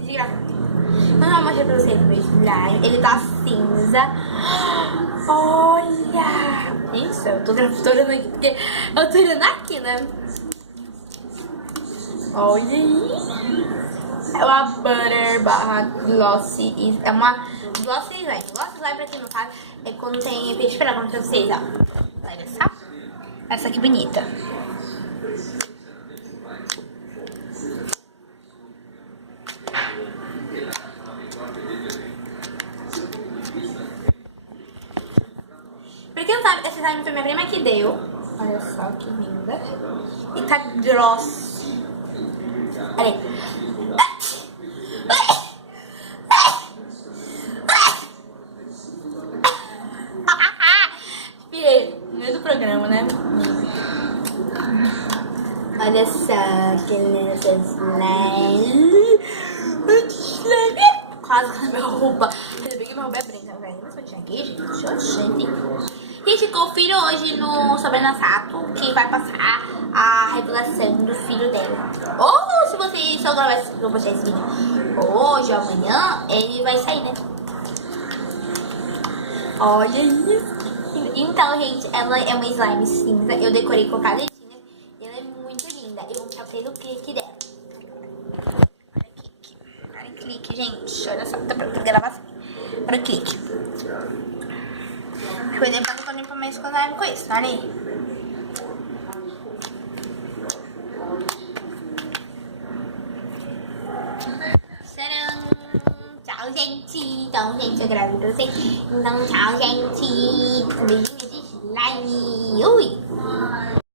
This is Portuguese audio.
de graça. Não vou mostrar pra vocês o meu slime. Ele tá cinza. Olha! Isso, eu tô olhando aqui porque eu tô olhando aqui, né? Olha aí. É uma Butter barra Glossy. É uma Glossy Slime. Glossy Slime, pra quem não sabe, é quando tem efeito esperar pra vocês, ó. Olha só. Essa que bonita. Pra quem não sabe, essa slime foi minha prima que deu. Olha só que linda. E tá grosso. Olha aí. No meio do programa, né? Olha só que linda essa slime. Quase com a minha roupa. Ainda bem que minha roupa é branca, velho. Mas eu tinha aqui, gente. Gente, confira hoje no Sabrina Sato que vai passar a revelação do filho dela. Ou se você só gravar esse vídeo hoje ou amanhã, ele vai sair, né? Olha isso. Então, gente, ela é uma slime cinza. Eu decorei com paletinha. E ela é muito linda. Eu vou mostrar pra vocês o clique dela. Olha o clique, gente. Olha só, tá pronto pra gravação. Olha o clique. Cuidado pra não comer slime com isso, olha aí. Tchau, gente. Então, gente, eu gravei pra vocês. Então, tchau, gente. Um beijinho de slime. Ui.